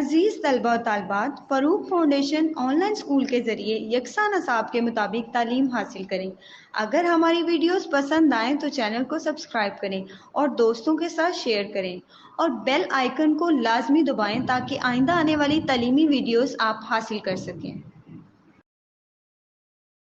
عزیز طلبہ و طالبات، فروغ فاؤنڈیشن آن لائن اسکول کے ذریعے یکساں نصاب کے مطابق تعلیم حاصل کریں۔ اگر ہماری ویڈیوز پسند آئیں تو چینل کو سبسکرائب کریں اور دوستوں کے ساتھ شیئر کریں اور بیل آئیکن کو لازمی دبائیں تاکہ آئندہ آنے والی تعلیمی ویڈیوز آپ حاصل کر سکیں۔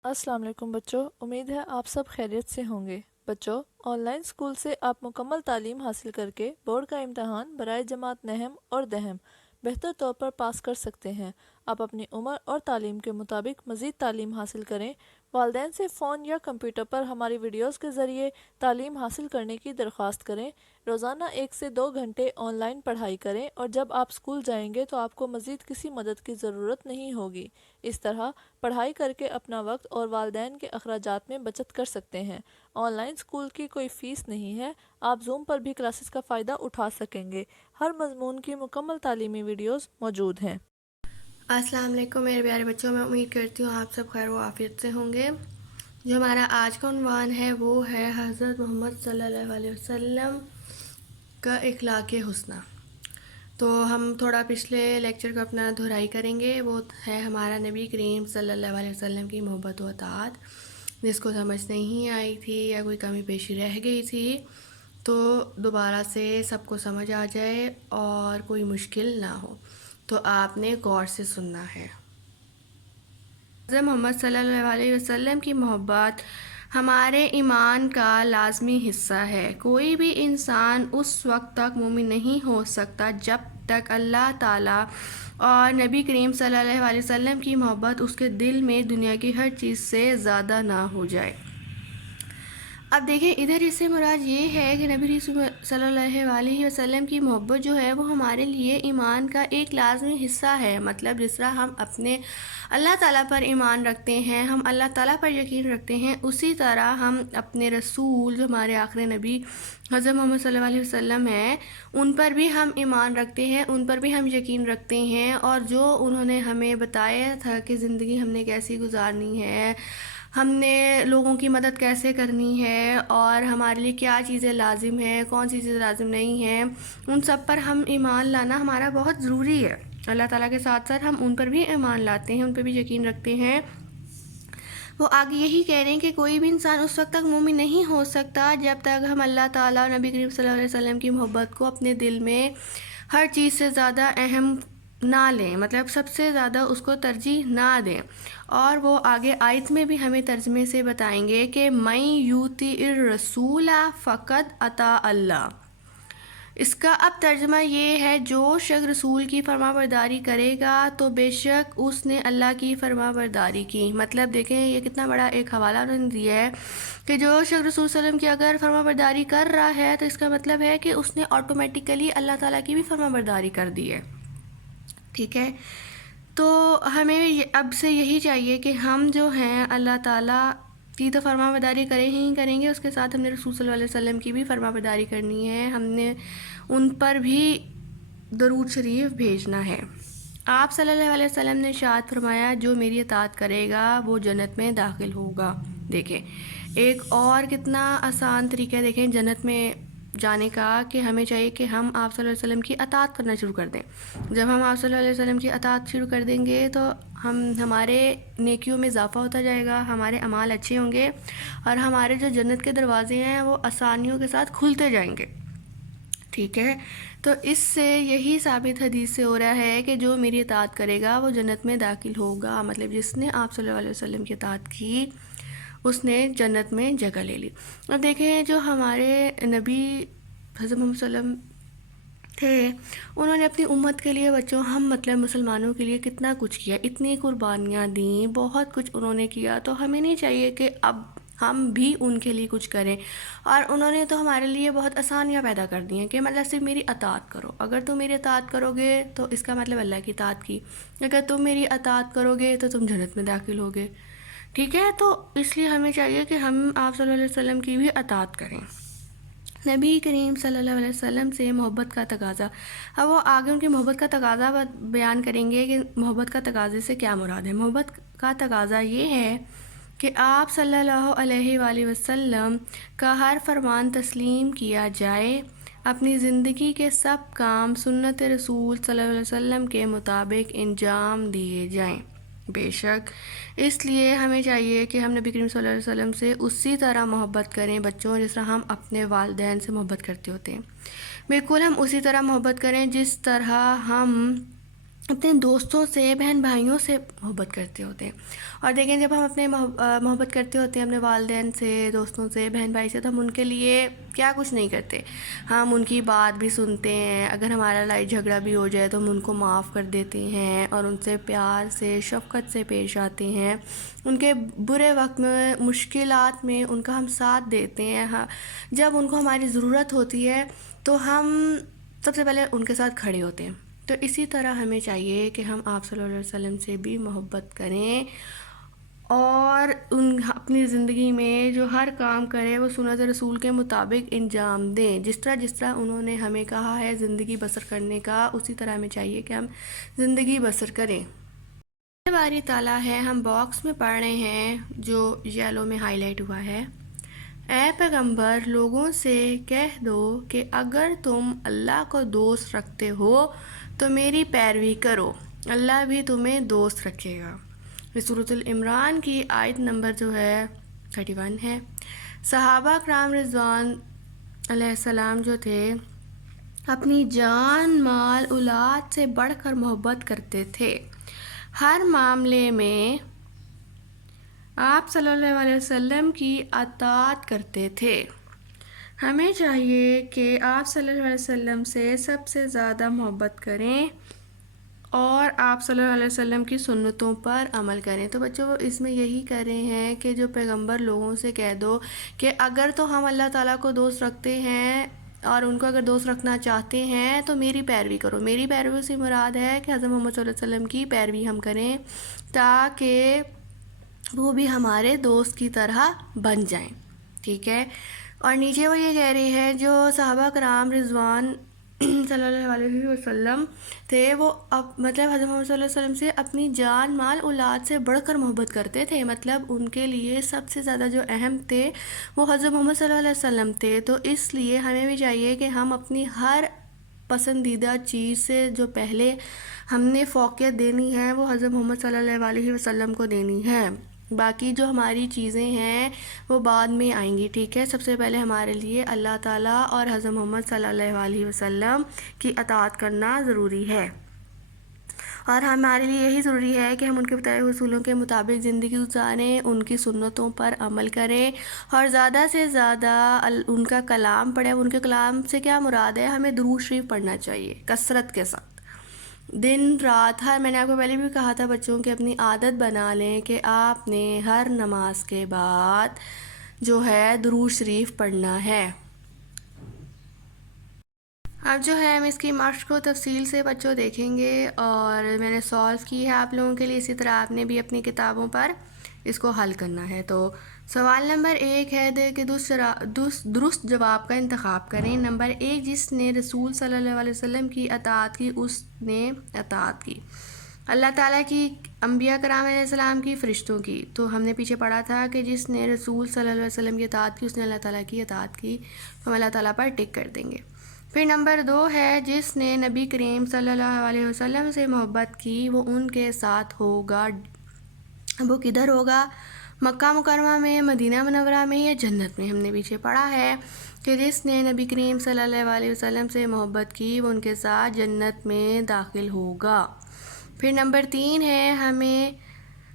السلام علیکم بچوں، امید ہے آپ سب خیریت سے ہوں گے۔ بچوں، آن لائن اسکول سے آپ مکمل تعلیم حاصل کر کے بورڈ کا امتحان برائے جماعت نہم اور دہم بہتر طور پر پاس کر سکتے ہیں۔ آپ اپنی عمر اور تعلیم کے مطابق مزید تعلیم حاصل کریں۔ والدین سے فون یا کمپیوٹر پر ہماری ویڈیوز کے ذریعے تعلیم حاصل کرنے کی درخواست کریں۔ روزانہ 1 سے 2 گھنٹے آن لائن پڑھائی کریں اور جب آپ اسکول جائیں گے تو آپ کو مزید کسی مدد کی ضرورت نہیں ہوگی۔ اس طرح پڑھائی کر کے اپنا وقت اور والدین کے اخراجات میں بچت کر سکتے ہیں۔ آن لائن اسکول کی کوئی فیس نہیں ہے، آپ زوم پر بھی کلاسز کا فائدہ اٹھا سکیں گے۔ ہر مضمون کی مکمل تعلیمی ویڈیوز موجود ہیں۔ السلام علیکم میرے پیارے بچوں، میں امید کرتی ہوں آپ سب خیر و عافیت سے ہوں گے۔ جو ہمارا آج کا عنوان ہے وہ ہے حضرت محمد صلی اللہ علیہ وسلم کا اخلاق حسنہ۔ تو ہم تھوڑا پچھلے لیکچر کو اپنا دہرائی کریں گے، وہ ہے ہمارا نبی کریم صلی اللہ علیہ وسلم کی محبت و اطاعت۔ جس کو سمجھ نہیں آئی تھی یا کوئی کمی بیشی رہ گئی تھی تو دوبارہ سے سب کو سمجھ آ جائے اور کوئی مشکل نہ ہو، تو آپ نے غور سے سننا ہے۔ حضرت محمد صلی اللہ علیہ وسلم کی محبت ہمارے ایمان کا لازمی حصہ ہے۔ کوئی بھی انسان اس وقت تک مومن نہیں ہو سکتا جب تک اللہ تعالیٰ اور نبی کریم صلی اللہ علیہ وسلم کی محبت اس کے دل میں دنیا کی ہر چیز سے زیادہ نہ ہو جائے۔ اب دیکھیں، ادھر اس سے مراد یہ ہے کہ نبی صلی اللہ علیہ وسلم کی محبت جو ہے وہ ہمارے لیے ایمان کا ایک لازمی حصہ ہے۔ مطلب جس طرح ہم اپنے اللہ تعالیٰ پر ایمان رکھتے ہیں، ہم اللہ تعالیٰ پر یقین رکھتے ہیں، اسی طرح ہم اپنے رسول جو ہمارے آخری نبی حضرت محمد صلی اللہ علیہ وسلم ہیں ان پر بھی ہم ایمان رکھتے ہیں، ان پر بھی ہم یقین رکھتے ہیں، اور جو انہوں نے ہمیں بتایا تھا کہ زندگی ہم نے کیسی گزارنی ہے، ہم نے لوگوں کی مدد کیسے کرنی ہے، اور ہمارے لیے کیا چیزیں لازم ہیں، کون سی چیزیں لازم نہیں ہیں، ان سب پر ہم ایمان لانا ہمارا بہت ضروری ہے۔ اللہ تعالیٰ کے ساتھ ساتھ ہم ان پر بھی ایمان لاتے ہیں، ان پر بھی یقین رکھتے ہیں۔ وہ آگے یہی کہہ رہے ہیں کہ کوئی بھی انسان اس وقت تک مومن نہیں ہو سکتا جب تک ہم اللہ تعالیٰ اور نبی کریم صلی اللہ علیہ وسلم کی محبت کو اپنے دل میں ہر چیز سے زیادہ اہم نہ لیں، مطلب سب سے زیادہ اس کو ترجیح نہ دیں۔ اور وہ آگے آیت میں بھی ہمیں ترجمے سے بتائیں گے کہ مَن یُطِعِ الرَّسُولَ فَقَدْ اطاع اللہ۔ اس کا اب ترجمہ یہ ہے، جو شخص رسول کی فرما برداری کرے گا تو بے شک اس نے اللہ کی فرما برداری کی۔ مطلب دیکھیں یہ کتنا بڑا ایک حوالہ انہوں نے دیا ہے کہ جو شخص رسول صلی اللہ علیہ وسلم کی اگر فرما برداری کر رہا ہے تو اس کا مطلب ہے کہ اس نے آٹومیٹیکلی اللہ تعالیٰ کی بھی فرما برداری کر دی ہے۔ ٹھیک ہے، تو ہمیں اب سے یہی چاہیے کہ ہم جو ہیں اللہ تعالیٰ کی تو فرما برداری کریں ہی کریں گے، اس کے ساتھ ہم نے رسول صلی اللہ علیہ وسلم کی بھی فرما برداری کرنی ہے، ہم نے ان پر بھی درود شریف بھیجنا ہے۔ آپ صلی اللہ علیہ وسلم نے ارشاد فرمایا، جو میری اطاعت کرے گا وہ جنت میں داخل ہوگا۔ دیکھیں ایک اور کتنا آسان طریقہ دیکھیں جنت میں جانے کا، کہ ہمیں چاہیے کہ ہم آپ صلی اللہ علیہ وسلم کی اطاعت کرنا شروع کر دیں۔ جب ہم آپ صلی اللہ علیہ وسلم کی اطاعت شروع کر دیں گے تو ہمارے نیکیوں میں اضافہ ہوتا جائے گا، ہمارے اعمال اچھے ہوں گے، اور ہمارے جو جنت کے دروازے ہیں وہ آسانیوں کے ساتھ کھلتے جائیں گے۔ ٹھیک ہے، تو اس سے یہی ثابت حدیث سے ہو رہا ہے کہ جو میری اطاعت کرے گا وہ جنت میں داخل ہوگا۔ مطلب جس نے آپ صلی اللہ علیہ وسلم کی اطاعت کی اس نے جنت میں جگہ لے لی۔ اب دیکھیں جو ہمارے نبی حضرت محمد صلی اللہ علیہ وسلم تھے، انہوں نے اپنی امت کے لیے، بچوں ہم مطلب مسلمانوں کے لیے کتنا کچھ کیا، اتنی قربانیاں دیں، بہت کچھ انہوں نے کیا، تو ہمیں نہیں چاہیے کہ اب ہم بھی ان کے لیے کچھ کریں۔ اور انہوں نے تو ہمارے لیے بہت آسانیاں پیدا کر دی ہیں کہ مطلب صرف میری اطاعت کرو، اگر تم میری اطاعت کرو گے تو اس کا مطلب اللہ کی اطاعت کی، اگر تم میری اطاعت کرو گے تو تم جنت میں داخل ہوگے۔ ٹھیک ہے، تو اس لیے ہمیں چاہیے کہ ہم آپ صلی اللہ علیہ وسلم کی بھی اطاعت کریں۔ نبی کریم صلی اللہ علیہ وسلم سے محبت کا تقاضا، اب وہ آگے ان کی محبت کا تقاضا بیان کریں گے کہ محبت کا تقاضے سے کیا مراد ہے۔ محبت کا تقاضا یہ ہے کہ آپ صلی اللہ علیہ وآلہ وسلم کا ہر فرمان تسلیم کیا جائے، اپنی زندگی کے سب کام سنت رسول صلی اللہ علیہ وسلم کے مطابق انجام دیے جائیں۔ بے شک اس لیے ہمیں چاہیے کہ ہم نبی کریم صلی اللہ علیہ وسلم سے اسی طرح محبت کریں بچوں، جس طرح ہم اپنے والدین سے محبت کرتے ہوتے ہیں۔ بالکل ہم اسی طرح محبت کریں جس طرح ہم اپنے دوستوں سے، بہن بھائیوں سے محبت کرتے ہوتے ہیں۔ اور دیکھیں جب ہم اپنے محبت کرتے ہوتے ہیں اپنے والدین سے، دوستوں سے، بہن بھائی سے، تو ہم ان کے لیے کیا کچھ نہیں کرتے، ہم ان کی بات بھی سنتے ہیں۔ اگر ہمارا لڑائی جھگڑا بھی ہو جائے تو ہم ان کو معاف کر دیتے ہیں اور ان سے پیار سے، شفقت سے پیش آتے ہیں۔ ان کے برے وقت میں، مشکلات میں ان کا ہم ساتھ دیتے ہیں۔ جب ان کو ہماری ضرورت ہوتی ہے تو ہم سب سے پہلے ان کے ساتھ کھڑے ہوتے ہیں۔ تو اسی طرح ہمیں چاہیے کہ ہم آپ صلی اللہ علیہ وسلم سے بھی محبت کریں اور اپنی زندگی میں جو ہر کام کریں وہ سنت رسول کے مطابق انجام دیں۔ جس طرح انہوں نے ہمیں کہا ہے زندگی بسر کرنے کا، اسی طرح ہمیں چاہیے کہ ہم زندگی بسر کریں۔ باری تعالیٰ ہے، ہم باکس میں پڑھ رہے ہیں جو یلو میں ہائی لائٹ ہوا ہے۔ اے پیغمبر، لوگوں سے کہہ دو کہ اگر تم اللہ کو دوست رکھتے ہو تو میری پیروی کرو، اللہ بھی تمہیں دوست رکھے گا۔ یہ سورۃ العمران کی آیت نمبر جو ہے 31 ہے۔ صحابہ کرام رضوان علیہ السلام جو تھے اپنی جان، مال، اولاد سے بڑھ کر محبت کرتے تھے۔ ہر معاملے میں آپ صلی اللہ علیہ وسلم کی اطاعت کرتے تھے۔ ہمیں چاہیے کہ آپ صلی اللہ علیہ وسلم سے سب سے زیادہ محبت کریں اور آپ صلی اللہ علیہ وسلم کی سنتوں پر عمل کریں۔ تو بچوں اس میں یہی کر رہے ہیں کہ جو پیغمبر لوگوں سے کہہ دو کہ اگر تو ہم اللہ تعالیٰ کو دوست رکھتے ہیں اور ان کو اگر دوست رکھنا چاہتے ہیں تو میری پیروی کرو۔ میری پیروی سے مراد ہے کہ حضرت محمد صلی اللہ علیہ وسلم کی پیروی ہم کریں تاکہ وہ بھی ہمارے دوست کی طرح بن جائیں، ٹھیک ہے۔ اور نیچے وہ یہ کہہ رہی ہے جو صحابہ کرام رضوان صلی اللہ علیہ وسلم تھے وہ مطلب حضرت محمد صلی اللہ علیہ وسلم سے اپنی جان، مال، اولاد سے بڑھ کر محبت کرتے تھے۔ مطلب ان کے لیے سب سے زیادہ جو اہم تھے وہ حضرت محمد صلی اللہ علیہ وسلم تھے۔ تو اس لیے ہمیں بھی چاہیے کہ ہم اپنی ہر پسندیدہ چیز سے جو پہلے ہم نے فوقیت دینی ہے وہ حضرت محمد صلی اللہ علیہ وسلم کو دینی ہے۔ باقی جو ہماری چیزیں ہیں وہ بعد میں آئیں گی، ٹھیک ہے۔ سب سے پہلے ہمارے لیے اللہ تعالیٰ اور حضرت محمد صلی اللہ علیہ وسلم کی اطاعت کرنا ضروری ہے، اور ہمارے لیے یہی ضروری ہے کہ ہم ان کے بتائے اصولوں کے مطابق زندگی گزاریں، ان کی سنتوں پر عمل کریں اور زیادہ سے زیادہ ان کا کلام پڑھیں۔ ان کے کلام سے کیا مراد ہے؟ ہمیں درود شریف پڑھنا چاہیے کثرت کے ساتھ، دن رات۔ میں نے آپ کو پہلے بھی کہا تھا بچوں کہ اپنی عادت بنا لیں کہ آپ نے ہر نماز کے بعد جو ہے درود شریف پڑھنا ہے۔ اب جو ہے ہم اس کی مشق کو تفصیل سے بچوں دیکھیں گے اور میں نے سالو کی ہے آپ لوگوں کے لیے، اسی طرح آپ نے بھی اپنی کتابوں پر اس کو حل کرنا ہے۔ تو سوال نمبر 1 ہے کہ درست جواب کا انتخاب کریں۔ نمبر 1، جس نے رسول صلی اللہ علیہ وسلم کی اطاعت کی اس نے اطاعت کی اللہ تعالیٰ کی، انبیاء کرام علیہ السلام کی، فرشتوں کی۔ تو ہم نے پیچھے پڑھا تھا کہ جس نے رسول صلی اللہ علیہ وسلم کی اطاعت کی اس نے اللہ تعالیٰ کی اطاعت کی، تو ہم اللہ تعالیٰ پر ٹک کر دیں گے۔ پھر نمبر 2 ہے جس نے نبی کریم صلی اللہ علیہ وسلم سے محبت کی وہ ان کے ساتھ ہوگا۔ وہ کدھر ہوگا؟ مکہ مکرمہ میں، مدینہ منورہ میں یا جنت میں؟ ہم نے پیچھے پڑھا ہے کہ جس نے نبی کریم صلی اللہ علیہ وسلم سے محبت کی وہ ان کے ساتھ جنت میں داخل ہوگا۔ پھر نمبر 3 ہے ہمیں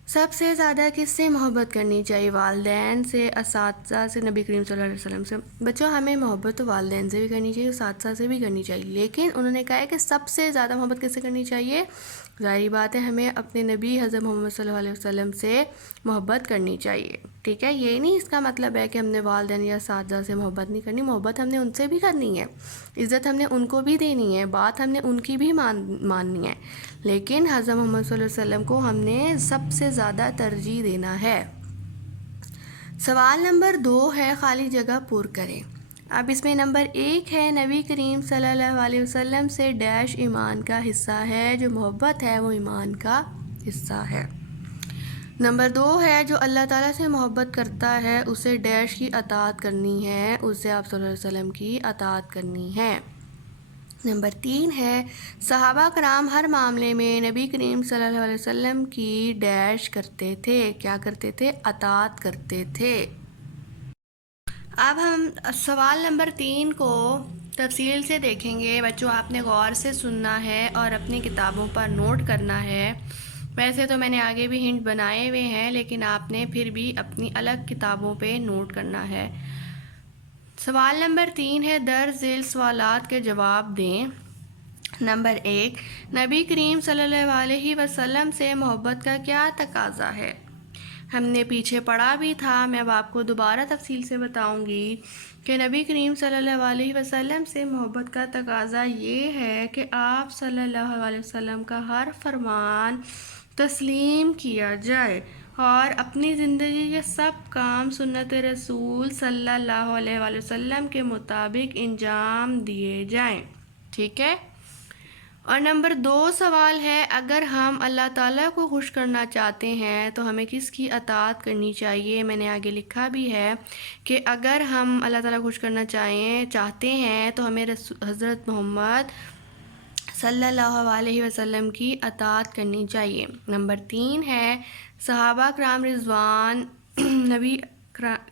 سب سے زیادہ کس سے محبت کرنی چاہیے؟ والدین سے، اساتذہ سے، نبی کریم صلی اللہ علیہ وسلم سے۔ بچوں ہمیں محبت تو والدین سے بھی کرنی چاہیے، اساتذہ سے بھی کرنی چاہیے، لیکن انہوں نے کہا ہے کہ سب سے زیادہ محبت کس سے کرنی چاہیے؟ ظاہری بات ہے ہمیں اپنے نبی حضرت محمد صلی اللہ علیہ وسلم سے محبت کرنی چاہیے، ٹھیک ہے۔ یہ نہیں اس کا مطلب ہے کہ ہم نے والدین یا اساتذہ سے محبت نہیں کرنی، محبت ہم نے ان سے بھی کرنی ہے، عزت ہم نے ان کو بھی دینی ہے، بات ہم نے ان کی بھی ماننی ہے، لیکن حضرت محمد صلی اللہ علیہ وسلم کو ہم نے سب سے زیادہ ترجیح دینا ہے۔ سوال نمبر 2 ہے خالی جگہ پر کریں۔ اب اس میں نمبر 1 ہے نبی کریم صلی اللہ علیہ وسلم سے ڈیش ایمان کا حصہ ہے، جو محبت ہے وہ ایمان کا حصہ ہے۔ نمبر 2 ہے جو اللہ تعالیٰ سے محبت کرتا ہے اسے ڈیش کی اطاعت کرنی ہے، اسے آپ صلی اللہ علیہ وسلم کی اطاعت کرنی ہے۔ نمبر 3 ہے صحابہ کرام ہر معاملے میں نبی کریم صلی اللہ علیہ وسلم کی ڈیش کرتے تھے، کیا کرتے تھے؟ اطاعت کرتے تھے۔ اب ہم سوال نمبر 3 کو تفصیل سے دیکھیں گے۔ بچوں آپ نے غور سے سننا ہے اور اپنی کتابوں پر نوٹ کرنا ہے۔ ویسے تو میں نے آگے بھی ہنٹ بنائے ہوئے ہیں لیکن آپ نے پھر بھی اپنی الگ کتابوں پہ نوٹ کرنا ہے۔ سوال نمبر 3 ہے درج ذیل سوالات کے جواب دیں۔ نمبر 1 نبی کریم صلی اللہ علیہ وسلم سے محبت کا کیا تقاضا ہے؟ ہم نے پیچھے پڑھا بھی تھا، میں اب آپ کو دوبارہ تفصیل سے بتاؤں گی کہ نبی کریم صلی اللہ علیہ وسلم سے محبت کا تقاضا یہ ہے کہ آپ صلی اللہ علیہ وسلم کا ہر فرمان تسلیم کیا جائے اور اپنی زندگی کے سب کام سنت رسول صلی اللہ علیہ وآلہ وسلم کے مطابق انجام دیے جائیں، ٹھیک ہے؟ اور نمبر 2 سوال ہے اگر ہم اللہ تعالیٰ کو خوش کرنا چاہتے ہیں تو ہمیں کس کی اطاعت کرنی چاہیے؟ میں نے آگے لکھا بھی ہے کہ اگر ہم اللہ تعالیٰ کو خوش کرنا چاہتے ہیں تو ہمیں حضرت محمد صلی اللہ علیہ وسلم کی اطاعت کرنی چاہیے۔ نمبر 3 ہے صحابہ کرام رضوان نبی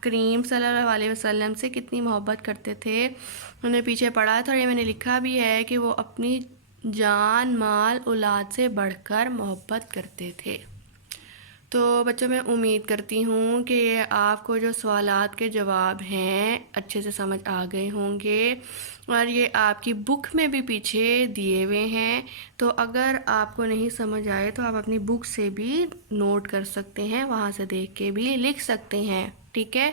کریم صلی اللہ علیہ وسلم سے کتنی محبت کرتے تھے؟ انہوں نے پیچھے پڑھا تھا اور یہ میں نے لکھا بھی ہے کہ وہ اپنی جان مال اولاد سے بڑھ کر محبت کرتے تھے۔ تو بچوں میں امید کرتی ہوں کہ آپ کو جو سوالات کے جواب ہیں اچھے سے سمجھ آ گئے ہوں گے اور یہ آپ کی بک میں بھی پیچھے دیے ہوئے ہیں، تو اگر آپ کو نہیں سمجھ آئے تو آپ اپنی بک سے بھی نوٹ کر سکتے ہیں، وہاں سے دیکھ کے بھی لکھ سکتے ہیں، ٹھیک ہے؟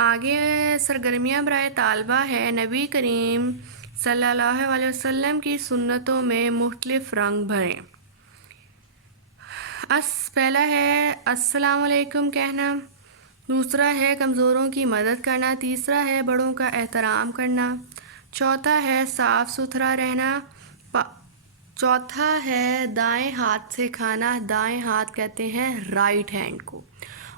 آگے سرگرمیاں برائے طالبہ ہے نبی کریم صلی اللہ علیہ وسلم کی سنتوں میں مختلف رنگ بھریں۔ پہلا ہے السلام علیکم کہنا، دوسرا ہے کمزوروں کی مدد کرنا، تیسرا ہے بڑوں کا احترام کرنا، چوتھا ہے صاف ستھرا رہنا، چوتھا ہے دائیں ہاتھ سے کھانا، دائیں ہاتھ کہتے ہیں رائٹ ہینڈ کو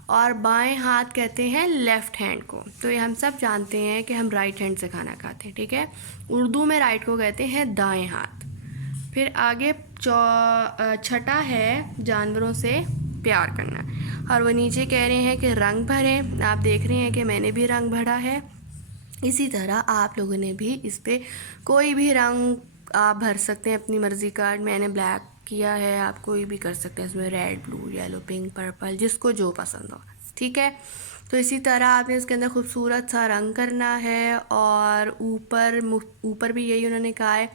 اور بائیں ہاتھ کہتے ہیں لیفٹ ہینڈ کو۔ تو یہ ہم سب جانتے ہیں کہ ہم رائٹ ہینڈ سے کھانا کھاتے ہیں، ٹھیک ہے؟ اردو میں رائٹ کو کہتے ہیں دائیں ہاتھ۔ پھر آگے چھٹا ہے جانوروں سے پیار کرنا، اور وہ نیچے کہہ رہے ہیں کہ رنگ بھریں۔ آپ دیکھ رہے ہیں کہ میں نے بھی رنگ بھرا ہے، اسی طرح آپ لوگوں نے بھی اس پہ کوئی بھی رنگ آپ بھر سکتے ہیں اپنی مرضی کا۔ میں نے بلیک کیا ہے، آپ کوئی بھی کر سکتے ہیں، اس میں ریڈ بلو یلو پنک پرپل جس کو جو پسند ہو، ٹھیک ہے؟ تو اسی طرح آپ نے اس کے اندر خوبصورت سا رنگ کرنا ہے، اور اوپر بھی یہی انہوں نے کہا ہے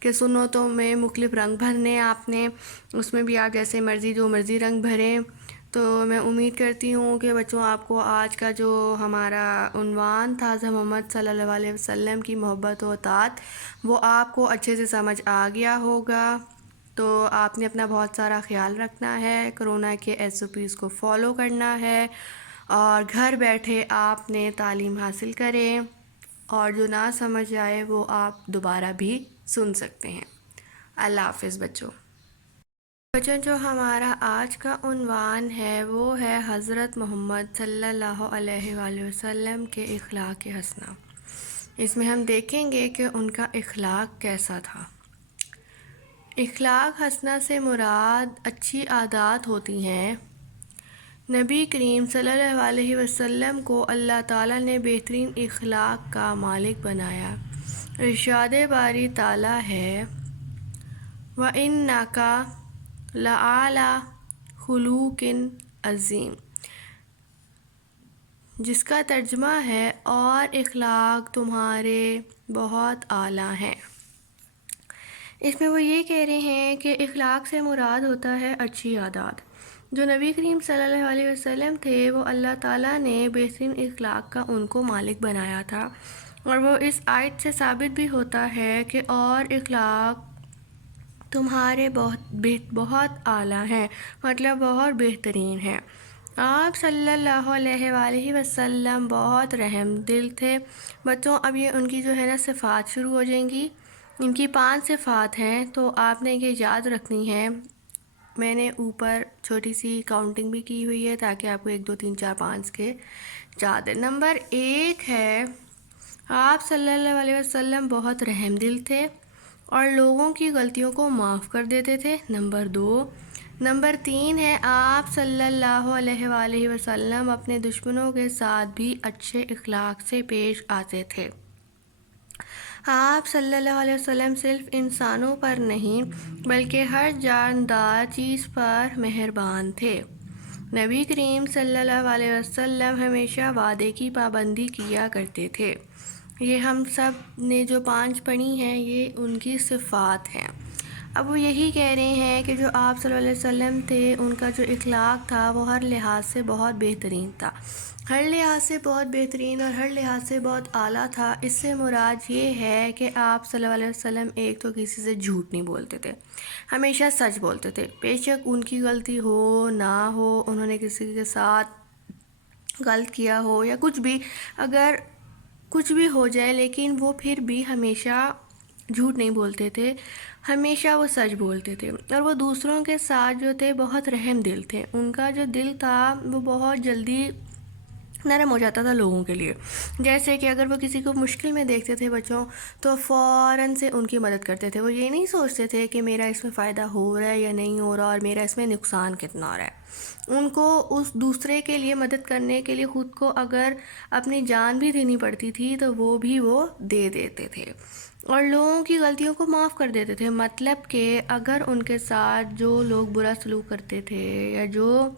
کہ سنتوں میں مختلف رنگ بھرنے آپ نے، اس میں بھی آپ جیسے مرضی جو مرضی رنگ بھریں۔ تو میں امید کرتی ہوں کہ بچوں آپ کو آج کا جو ہمارا عنوان تھا حضرت محمد صلی اللہ علیہ وسلم کی محبت و اطاعت، وہ آپ کو اچھے سے سمجھ آ گیا ہوگا۔ تو آپ نے اپنا بہت سارا خیال رکھنا ہے، کرونا کے SOPs کو فالو کرنا ہے، اور گھر بیٹھے آپ نے تعلیم حاصل کریں، اور جو نہ سمجھ آئے وہ آپ دوبارہ بھی سن سکتے ہیں۔ اللہ حافظ بچوں۔ بچوں جو ہمارا آج کا عنوان ہے وہ ہے حضرت محمد صلی اللہ علیہ وآلہ وسلم کے اخلاق حسنہ۔ اس میں ہم دیکھیں گے کہ ان کا اخلاق کیسا تھا۔ اخلاق حسنہ سے مراد اچھی عادات ہوتی ہیں۔ نبی کریم صلی اللہ علیہ وسلم کو اللہ تعالیٰ نے بہترین اخلاق کا مالک بنایا۔ ارشاد باری تعالیٰ ہے وَإِنَّكَ لَعَلَىٰ خُلُقٍ عَظِيمٍ، جس کا ترجمہ ہے اور اخلاق تمہارے بہت اعلیٰ ہیں۔ اس میں وہ یہ کہہ رہے ہیں کہ اخلاق سے مراد ہوتا ہے اچھی عادات۔ جو نبی کریم صلی اللہ علیہ وسلم تھے وہ اللہ تعالیٰ نے بہترین اخلاق کا ان کو مالک بنایا تھا، اور وہ اس آیت سے ثابت بھی ہوتا ہے کہ اور اخلاق تمہارے بہت اعلیٰ ہیں، مطلب بہت بہترین ہیں۔ آپ صلی اللہ علیہ وآلہ وسلم بہت رحم دل تھے۔ بچوں اب یہ ان کی جو ہے نا صفات شروع ہو جائیں گی۔ ان کی 5 صفات ہیں، تو آپ نے یہ یاد رکھنی ہے میں نے اوپر چھوٹی سی کاؤنٹنگ بھی کی ہوئی ہے تاکہ آپ کو 1 2 3 4 5 کے یاد ہے۔ نمبر 1 ہے آپ صلی اللہ علیہ وسلم بہت رحم دل تھے اور لوگوں کی غلطیوں کو معاف کر دیتے تھے۔ نمبر 2۔ نمبر 3 ہے آپ صلی اللہ علیہ وآلہ وسلم اپنے دشمنوں کے ساتھ بھی اچھے اخلاق سے پیش آتے تھے۔ آپ صلی اللہ علیہ وسلم صرف انسانوں پر نہیں بلکہ ہر جاندار چیز پر مہربان تھے۔ نبی کریم صلی اللہ علیہ وسلم ہمیشہ وعدے کی پابندی کیا کرتے تھے۔ یہ ہم سب نے جو 5 پڑھی ہیں یہ ان کی صفات ہیں۔ اب وہ یہی کہہ رہے ہیں کہ جو آپ صلی اللہ علیہ وسلم تھے ان کا جو اخلاق تھا وہ ہر لحاظ سے بہت بہترین تھا، ہر لحاظ سے بہت بہترین اور ہر لحاظ سے بہت اعلیٰ تھا۔ اس سے مراد یہ ہے کہ آپ صلی اللہ علیہ وسلم ایک تو کسی سے جھوٹ نہیں بولتے تھے، ہمیشہ سچ بولتے تھے، بے شک ان کی غلطی ہو نہ ہو، انہوں نے کسی کے ساتھ غلط کیا ہو یا کچھ بھی، اگر کچھ بھی ہو جائے لیکن وہ پھر بھی ہمیشہ جھوٹ نہیں بولتے تھے، ہمیشہ وہ سچ بولتے تھے۔ اور وہ دوسروں کے ساتھ جو تھے بہت رحم دل تھے، ان کا جو دل تھا وہ بہت جلدی نرم ہو جاتا تھا لوگوں کے لیے۔ جیسے کہ اگر وہ کسی کو مشکل میں دیکھتے تھے بچوں تو فوراً سے ان کی مدد کرتے تھے، وہ یہ نہیں سوچتے تھے کہ میرا اس میں فائدہ ہو رہا ہے یا نہیں ہو رہا اور میرا اس میں نقصان کتنا ہو رہا ہے۔ ان کو اس دوسرے کے لیے مدد کرنے کے لیے خود کو اگر اپنی جان بھی دینی پڑتی تھی تو وہ بھی وہ دے دیتے تھے اور لوگوں کی غلطیوں کو معاف کر دیتے تھے۔ مطلب کہ اگر ان کے ساتھ جو لوگ برا سلوک کرتے تھے یا جو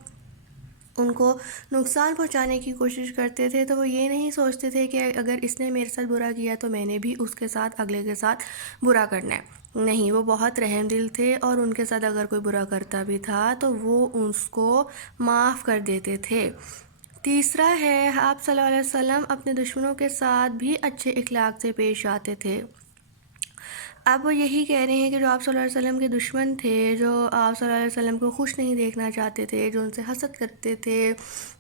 ان کو نقصان پہنچانے کی کوشش کرتے تھے تو وہ یہ نہیں سوچتے تھے کہ اگر اس نے میرے ساتھ برا کیا تو میں نے بھی اس کے ساتھ اگلے کے ساتھ برا کرنا ہے، نہیں، وہ بہت رحم دل تھے اور ان کے ساتھ اگر کوئی برا کرتا بھی تھا تو وہ اس کو معاف کر دیتے تھے۔ تیسرا ہے آپ صلی اللہ علیہ وسلم اپنے دشمنوں کے ساتھ بھی اچھے اخلاق سے پیش آتے تھے۔ اب وہ یہی کہہ رہے ہیں کہ جو آپ صلی اللہ علیہ وسلم کے دشمن تھے، جو آپ صلی اللہ علیہ وسلم کو خوش نہیں دیکھنا چاہتے تھے، جو ان سے حسد کرتے تھے،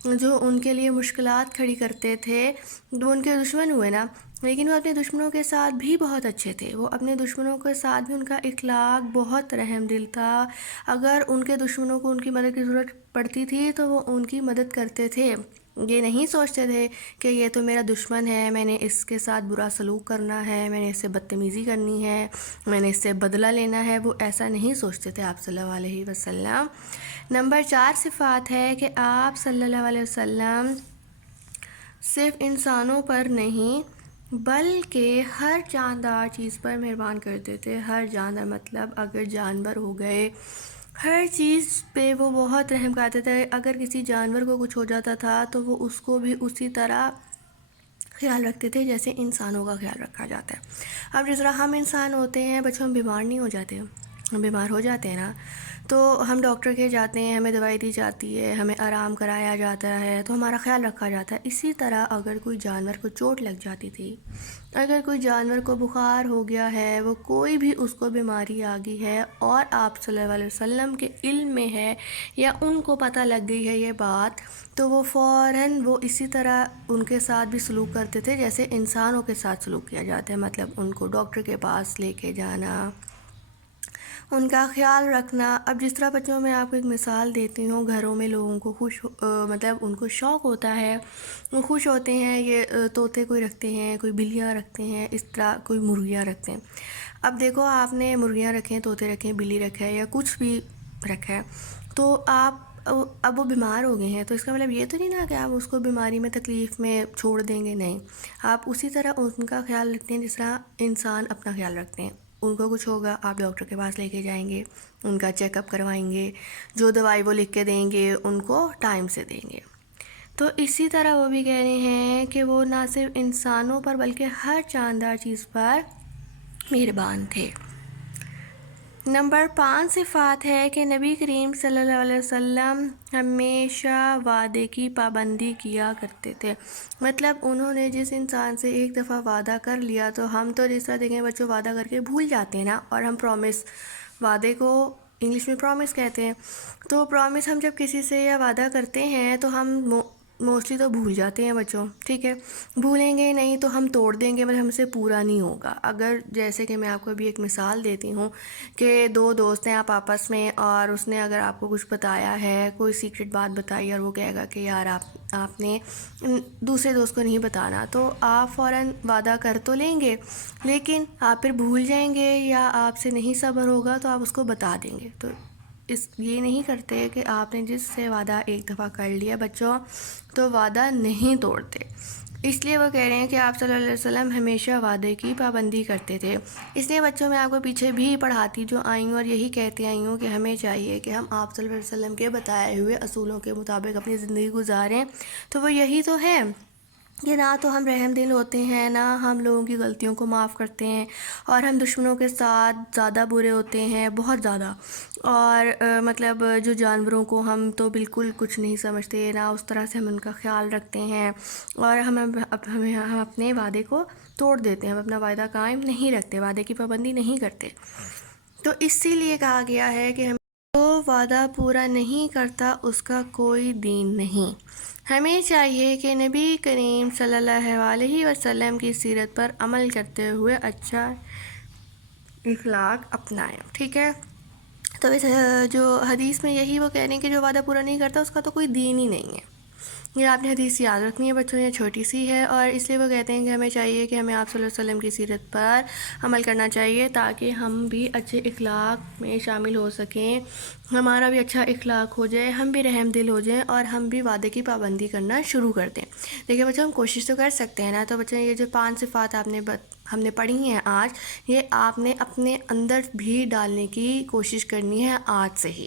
جو ان کے لیے مشکلات کھڑی کرتے تھے، وہ ان کے دشمن ہوئے نا، لیکن وہ اپنے دشمنوں کے ساتھ بھی بہت اچھے تھے۔ وہ اپنے دشمنوں کے ساتھ بھی ان کا اخلاق بہت رحم دل تھا، اگر ان کے دشمنوں کو ان کی مدد کی ضرورت پڑتی تھی تو وہ ان کی مدد کرتے تھے، یہ نہیں سوچتے تھے کہ یہ تو میرا دشمن ہے، میں نے اس کے ساتھ برا سلوک کرنا ہے، میں نے اس سے بدتمیزی کرنی ہے، میں نے اس سے بدلہ لینا ہے، وہ ایسا نہیں سوچتے تھے آپ صلی اللہ علیہ وسلم۔ نمبر 4 صفات ہے کہ آپ صلی اللہ علیہ وسلم صرف انسانوں پر نہیں بلکہ ہر جاندار چیز پر مہربان کرتے تھے۔ ہر جاندار مطلب اگر جانور ہو گئے، ہر چیز پہ وہ بہت رحم کرتے تھے۔ اگر کسی جانور کو کچھ ہو جاتا تھا تو وہ اس کو بھی اسی طرح خیال رکھتے تھے جیسے انسانوں کا خیال رکھا جاتا ہے۔ اب جس طرح ہم انسان ہوتے ہیں بچوں، ہم بیمار نہیں ہو جاتے، ہم بیمار ہو جاتے ہیں نا تو ہم ڈاکٹر کے جاتے ہیں، ہمیں دوائی دی جاتی ہے، ہمیں آرام کرایا جاتا ہے، تو ہمارا خیال رکھا جاتا ہے۔ اسی طرح اگر کوئی جانور کو چوٹ لگ جاتی تھی، اگر کوئی جانور کو بخار ہو گیا ہے، وہ کوئی بھی اس کو بیماری آ گئی ہے اور آپ صلی اللہ علیہ وسلم کے علم میں ہے یا ان کو پتہ لگ گئی ہے یہ بات، تو وہ فوراً وہ اسی طرح ان کے ساتھ بھی سلوک کرتے تھے جیسے انسانوں کے ساتھ سلوک کیا جاتا ہے، مطلب ان کو ڈاکٹر کے پاس لے کے جانا، ان کا خیال رکھنا۔ اب جس طرح بچوں میں آپ کو ایک مثال دیتی ہوں، گھروں میں لوگوں کو مطلب ان کو شوق ہوتا ہے، وہ خوش ہوتے ہیں، یہ طوطے کوئی رکھتے ہیں، کوئی بلیاں رکھتے ہیں، اس طرح کوئی مرغیاں رکھتے ہیں۔ اب دیکھو آپ نے مرغیاں رکھیں، طوطے رکھیں، بلی رکھا ہے یا کچھ بھی رکھا ہے، تو اب وہ بیمار ہو گئے ہیں تو اس کا مطلب یہ تو نہیں نا کہ آپ اس کو بیماری میں تکلیف میں چھوڑ دیں گے، نہیں، آپ اسی طرح ان کا خیال رکھتے ہیں جس طرح انسان اپنا خیال رکھتے ہیں۔ ان کو کچھ ہوگا آپ ڈاکٹر کے پاس لے کے جائیں گے، ان کا چیک اپ کروائیں گے، جو دوائی وہ لکھ کے دیں گے ان کو ٹائم سے دیں گے۔ تو اسی طرح وہ بھی کہہ رہے ہیں کہ وہ نہ صرف انسانوں پر بلکہ ہر جاندار چیز پر مہربان تھے۔ نمبر 5 صفات ہے کہ نبی کریم صلی اللہ علیہ وسلم ہمیشہ وعدے کی پابندی کیا کرتے تھے۔ مطلب انہوں نے جس انسان سے ایک دفعہ وعدہ کر لیا تو ہم تو جس طرح دیکھیں بچوں وعدہ کر کے بھول جاتے ہیں نا، اور ہم پرومس، وعدے کو انگلش میں پرومس کہتے ہیں، تو پرومس ہم جب کسی سے یا وعدہ کرتے ہیں تو ہم موسٹلی تو بھول جاتے ہیں بچوں، ٹھیک ہے، بھولیں گے نہیں تو ہم توڑ دیں گے، مطلب ہم سے پورا نہیں ہوگا۔ اگر جیسے کہ میں آپ کو ابھی ایک مثال دیتی ہوں کہ دو دوست ہیں آپ آپس میں، اور اس نے اگر آپ کو کچھ بتایا ہے، کوئی سیکرٹ بات بتائی، اور وہ کہے گا کہ یار آپ نے دوسرے دوست کو نہیں بتانا، تو آپ فوراً وعدہ کر تو لیں گے، لیکن آپ پھر بھول جائیں گے یا آپ سے نہیں صبر ہوگا تو آپ اس کو بتا دیں گے۔ تو یہ نہیں کرتے کہ آپ نے جس سے وعدہ ایک دفعہ کر لیا بچوں تو وعدہ نہیں توڑتے۔ اس لیے وہ کہہ رہے ہیں کہ آپ صلی اللہ علیہ وسلم ہمیشہ وعدے کی پابندی کرتے تھے۔ اس لیے بچوں میں آپ کو پیچھے بھی پڑھاتی جو آئی ہوں اور یہی کہتی آئی ہوں کہ ہمیں چاہیے کہ ہم آپ صلی اللہ علیہ وسلم کے بتائے ہوئے اصولوں کے مطابق اپنی زندگی گزاریں۔ تو وہ یہی تو ہے کہ نہ تو ہم رحم دل ہوتے ہیں، نہ ہم لوگوں کی غلطیوں کو معاف کرتے ہیں، اور ہم دشمنوں کے ساتھ زیادہ برے ہوتے ہیں، بہت زیادہ، اور مطلب جو جانوروں کو ہم تو بالکل کچھ نہیں سمجھتے، نہ اس طرح سے ہم ان کا خیال رکھتے ہیں، اور ہم اپنے وعدے کو توڑ دیتے ہیں، ہم اپنا وعدہ قائم نہیں رکھتے، وعدے کی پابندی نہیں کرتے۔ تو اسی لیے کہا گیا ہے کہ جو وعدہ پورا نہیں کرتا اس کا کوئی دین نہیں۔ ہمیں چاہیے کہ نبی کریم صلی اللہ علیہ وسلم کی سیرت پر عمل کرتے ہوئے اچھا اخلاق اپنائیں، ٹھیک ہے۔ تو اس جو حدیث میں یہی وہ کہہ رہے ہیں کہ جو وعدہ پورا نہیں کرتا اس کا تو کوئی دین ہی نہیں ہے۔ یہ آپ نے حدیث یاد رکھنی ہے بچوں، یہ چھوٹی سی ہے، اور اس لیے وہ کہتے ہیں کہ ہمیں چاہیے کہ ہمیں آپ صلی اللہ علیہ وسلم کی سیرت پر عمل کرنا چاہیے تاکہ ہم بھی اچھے اخلاق میں شامل ہو سکیں، ہمارا بھی اچھا اخلاق ہو جائے، ہم بھی رحم دل ہو جائیں، اور ہم بھی وعدے کی پابندی کرنا شروع کر دیں۔ دیکھیں بچوں، ہم کوشش تو کر سکتے ہیں نا۔ تو بچوں یہ جو 5 صفات ہم نے پڑھی ہیں آج، یہ آپ نے اپنے اندر بھی ڈالنے کی کوشش کرنی ہے آج سے ہی،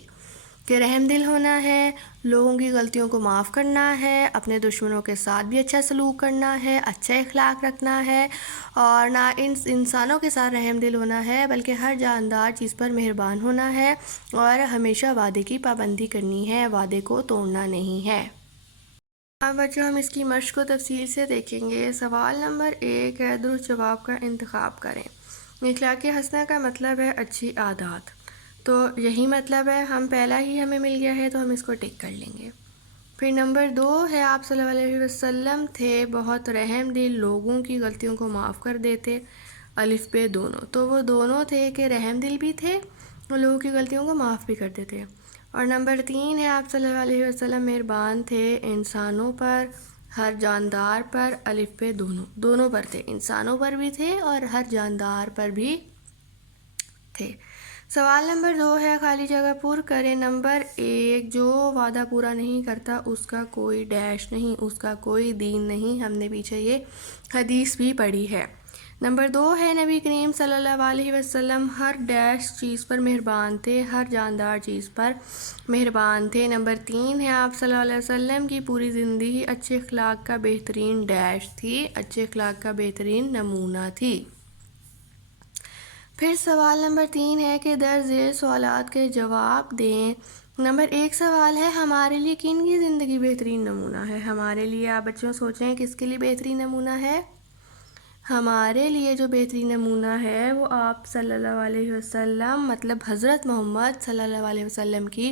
کہ رحم دل ہونا ہے، لوگوں کی غلطیوں کو معاف کرنا ہے، اپنے دشمنوں کے ساتھ بھی اچھا سلوک کرنا ہے، اچھا اخلاق رکھنا ہے، اور نہ انسانوں کے ساتھ رحم دل ہونا ہے بلکہ ہر جاندار چیز پر مہربان ہونا ہے، اور ہمیشہ وعدے کی پابندی کرنی ہے، وعدے کو توڑنا نہیں ہے۔ اب بچوں ہم اس کی مشق کو تفصیل سے دیکھیں گے۔ سوال نمبر 1 ہے، درست جواب کا انتخاب کریں۔ اخلاق حسنہ کا مطلب ہے اچھی عادات، تو یہی مطلب ہے، پہلا ہی ہمیں مل گیا ہے تو ہم اس کو ٹک کر لیں گے۔ پھر نمبر 2 ہے، آپ صلی اللہ علیہ وسلم تھے بہت رحم دل، لوگوں کی غلطیوں کو معاف کر دیتے، الف بے دونوں، تو وہ دونوں تھے کہ رحم دل بھی تھے اور لوگوں کی غلطیوں کو معاف بھی کرتے تھے۔ اور نمبر 3 ہے، آپ صلی اللہ علیہ وسلم مہربان تھے انسانوں پر، ہر جاندار پر، الف بے دونوں پر تھے، انسانوں پر بھی تھے اور ہر جاندار پر بھی تھے۔ سوال نمبر 2 ہے، خالی جگہ پر کریں۔ نمبر 1، جو وعدہ پورا نہیں کرتا اس کا کوئی ڈیش نہیں، اس کا کوئی دین نہیں، ہم نے پیچھے یہ حدیث بھی پڑھی ہے۔ نمبر 2 ہے، نبی کریم صلی اللہ علیہ وسلم ہر ڈیش چیز پر مہربان تھے، ہر جاندار چیز پر مہربان تھے۔ نمبر 3 ہے، آپ صلی اللہ علیہ وسلم کی پوری زندگی اچھے اخلاق کا بہترین ڈیش تھی، اچھے اخلاق کا بہترین نمونہ تھی۔ پھر سوال نمبر 3 ہے کہ درج ذیل سوالات کے جواب دیں۔ نمبر 1 سوال ہے، ہمارے لیے کن کی زندگی بہترین نمونہ ہے؟ ہمارے لیے آپ بچوں سوچیں کس کے لیے بہترین نمونہ ہے؟ ہمارے لیے جو بہترین نمونہ ہے وہ آپ صلی اللہ علیہ وسلم، مطلب حضرت محمد صلی اللہ علیہ وسلم کی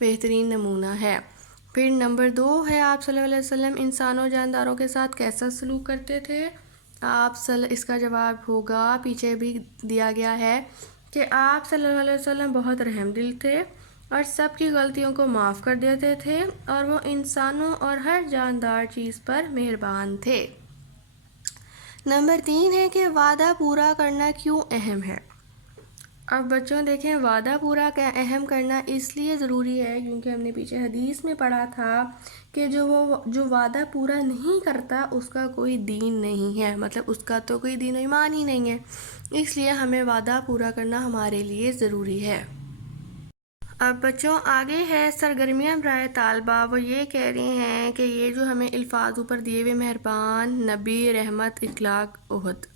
بہترین نمونہ ہے۔ پھر نمبر 2 ہے، آپ صلی اللہ علیہ وسلم انسانوں جانداروں کے ساتھ کیسا سلوک کرتے تھے؟ اس کا جواب ہوگا، پیچھے بھی دیا گیا ہے کہ آپ صلی اللہ علیہ وسلم بہت رحم دل تھے اور سب کی غلطیوں کو معاف کر دیتے تھے، اور وہ انسانوں اور ہر جاندار چیز پر مہربان تھے۔ نمبر 3 ہے کہ وعدہ پورا کرنا کیوں اہم ہے؟ اب بچوں دیکھیں، وعدہ پورا اہم کرنا اس لیے ضروری ہے کیونکہ ہم نے پیچھے حدیث میں پڑھا تھا کہ جو وعدہ پورا نہیں کرتا اس کا کوئی دین نہیں ہے، مطلب اس کا تو کوئی دین و ایمان ہی نہیں ہے، اس لیے ہمیں وعدہ پورا کرنا ہمارے لیے ضروری ہے۔ اب بچوں آگے ہے سرگرمیاں برائے طالبہ، وہ یہ کہہ رہے ہیں کہ یہ جو ہمیں الفاظ اوپر دیے ہوئے، مہربان، نبی، رحمت، اخلاق، عہد،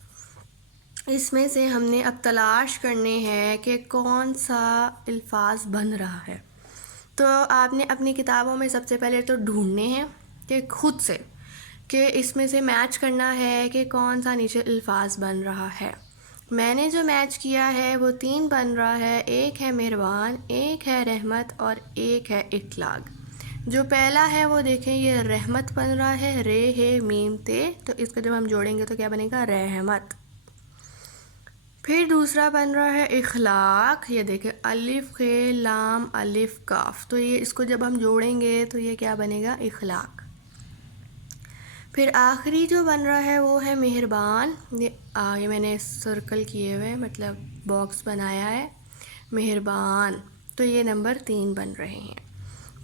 اس میں سے ہم نے اب تلاش کرنے ہیں کہ کون سا الفاظ بن رہا ہے۔ تو آپ نے اپنی کتابوں میں سب سے پہلے تو ڈھونڈنے ہیں کہ خود سے، کہ اس میں سے میچ کرنا ہے کہ کون سا نیچے الفاظ بن رہا ہے۔ میں نے جو میچ کیا ہے وہ 3 بن رہا ہے، ایک ہے مہربان، ایک ہے رحمت اور ایک ہے اخلاق۔ جو پہلا ہے وہ دیکھیں یہ رحمت بن رہا ہے، رے ہے میم تے، تو اس کو جب ہم جوڑیں گے تو کیا بنے گا رحمت. پھر دوسرا بن رہا ہے اخلاق، یہ دیکھیں الف خے لام الف کاف، تو یہ اس کو جب ہم جوڑیں گے تو یہ کیا بنے گا اخلاق. پھر آخری جو بن رہا ہے وہ ہے مہربان، یہ میں نے سرکل کیے ہوئے مطلب باکس بنایا ہے مہربان، تو یہ نمبر 3 بن رہے ہیں.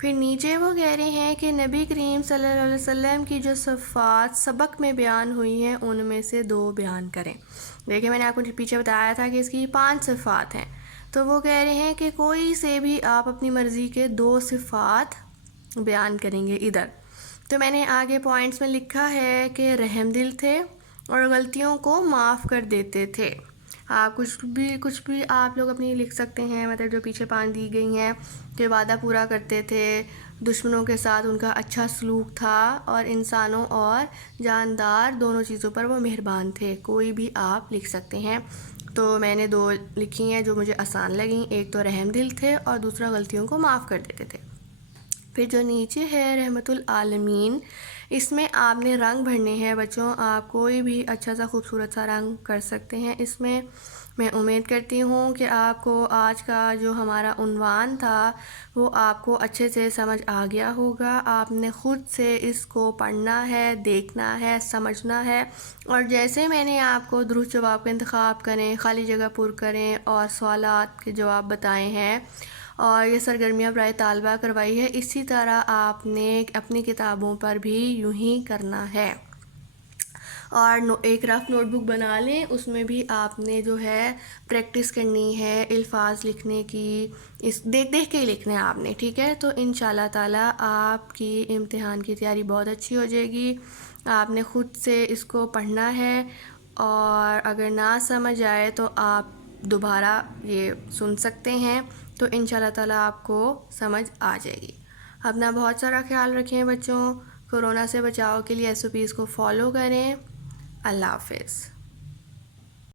پھر نیچے وہ کہہ رہے ہیں کہ نبی کریم صلی اللہ علیہ وسلم کی جو صفات سبق میں بیان ہوئی ہیں ان میں سے 2 بیان کریں. دیکھیں میں نے آپ کو پیچھے بتایا تھا کہ اس کی 5 صفات ہیں، تو وہ کہہ رہے ہیں کہ کوئی سے بھی آپ اپنی مرضی کے 2 صفات بیان کریں گے ادھر. تو میں نے آگے پوائنٹس میں لکھا ہے کہ رحم دل تھے اور غلطیوں کو معاف کر دیتے تھے. آپ کچھ بھی آپ لوگ اپنی لکھ سکتے ہیں، مطلب جو پیچھے 5 دی گئی ہیں کہ وعدہ پورا کرتے تھے، دشمنوں کے ساتھ ان کا اچھا سلوک تھا، اور انسانوں اور جاندار دونوں چیزوں پر وہ مہربان تھے. کوئی بھی آپ لکھ سکتے ہیں. تو میں نے 2 لکھی ہیں جو مجھے آسان لگیں، ایک تو رحم دل تھے اور دوسرا غلطیوں کو معاف کر دیتے تھے. پھر جو نیچے ہے رحمت العالمین، اس میں آپ نے رنگ بھرنے ہیں بچوں. آپ کوئی بھی اچھا سا خوبصورت سا رنگ کر سکتے ہیں اس میں. میں امید کرتی ہوں کہ آپ کو آج کا جو ہمارا عنوان تھا وہ آپ کو اچھے سے سمجھ آ گیا ہوگا. آپ نے خود سے اس کو پڑھنا ہے، دیکھنا ہے، سمجھنا ہے، اور جیسے میں نے آپ کو درست جواب کا انتخاب کریں، خالی جگہ پر کریں اور سوالات کے جواب بتائے ہیں اور یہ سرگرمیاں برائے طالبہ کروائی ہے، اسی طرح آپ نے اپنی کتابوں پر بھی یوں ہی کرنا ہے. اور ایک رف نوٹ بک بنا لیں، اس میں بھی آپ نے جو ہے پریکٹس کرنی ہے الفاظ لکھنے کی، اس دیکھ کے ہی لکھنا ہے آپ نے، ٹھیک ہے. تو انشاءاللہ تعالیٰ آپ کی امتحان کی تیاری بہت اچھی ہو جائے گی. آپ نے خود سے اس کو پڑھنا ہے، اور اگر نہ سمجھ آئے تو آپ دوبارہ یہ سن سکتے ہیں، تو انشاءاللہ تعالیٰ آپ کو سمجھ آ جائے گی. اپنا بہت سارا خیال رکھیں بچوں. کورونا سے بچاؤ کے لیے SOPs کو فالو کریں. اللہ حافظ.